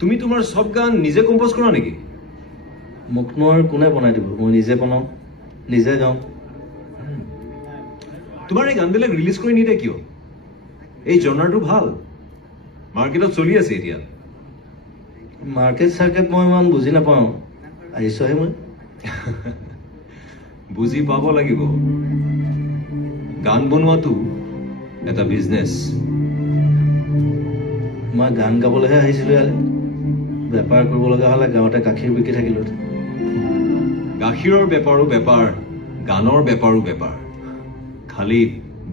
তুমি তোমাৰ সব গান নিজে কম্পোজ কৰা নেকি? মোকনো আৰু কোনে বনাই দিব? মই নিজে বনাওঁ, নিজে গাওঁ। তোমাৰ এই গানবিলাক ৰিলিজ কৰি নিদিয়ে কিয়? এই জনাৰটো ভাল, মাৰ্কেটত চলি আছে এতিয়া। মাৰ্কেট চাৰ্কেট মই ইমান বুজি নাপাওঁ, আহিছোহে মই। বুজি পাব লাগিব। গান বনোৱাটো এটা বিজনেছ। মই গান গাবলৈহে আহিছিলোঁ ইয়ালৈ। বেপাৰ কৰিব লগা হ'লে গাঁৱতে গাখীৰ বিকি থাকিলোঁ। গাখীৰৰ বেপাৰো বেপাৰ, গানৰ বেপাৰো বেপাৰ, খালি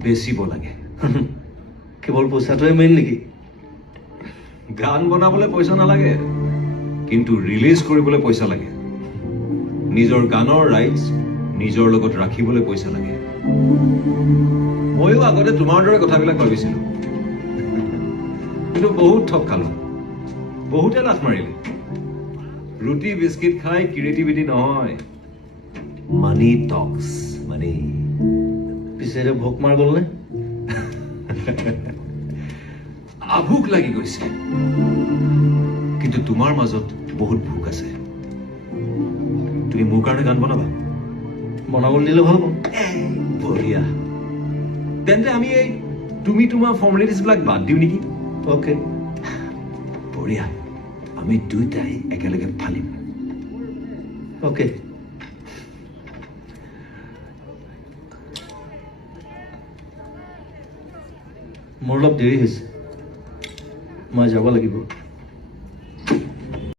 বেচিব লাগে। কেৱল পইচাটোৱে মেইন নেকি? গান বনাবলৈ পইচা নালাগে, কিন্তু ৰিলিজ কৰিবলৈ পইচা লাগে। নিজৰ গানৰ ৰাইটছ নিজৰ লগত ৰাখিবলৈ পইচা লাগে। ময়ো আগতে তোমাৰ দৰে কথাবিলাক ভাবিছিলোঁ, কিন্তু বহুত ঠগ খালো, বহুতে লাঠ মাৰিলে। ৰুটি বিস্কিট খাই ক্ৰিয়েটিভিটি নহয়, মানি টক্স মানি। পিছে এতিয়া ভোক মাৰ গ'লনে? আভোক লাগি গৈছে, কিন্তু তোমাৰ মাজত বহুত ভোক আছে। তুমি মোৰ কাৰণে গান বনাবা? বনাবলৈ দিলে ভাল পাওঁ। বঢ়িয়া, তেন্তে আমি এই তুমি তোমাৰ ফৰ্মেলিটিছবিলাক বাদ দিওঁ নেকি? অ'কে। বঢ়িয়া, আমি দুইটাই একেলগে ফালিম। অ'কে। মোৰ অলপ দেৰি হৈছে, মই যাব লাগিব।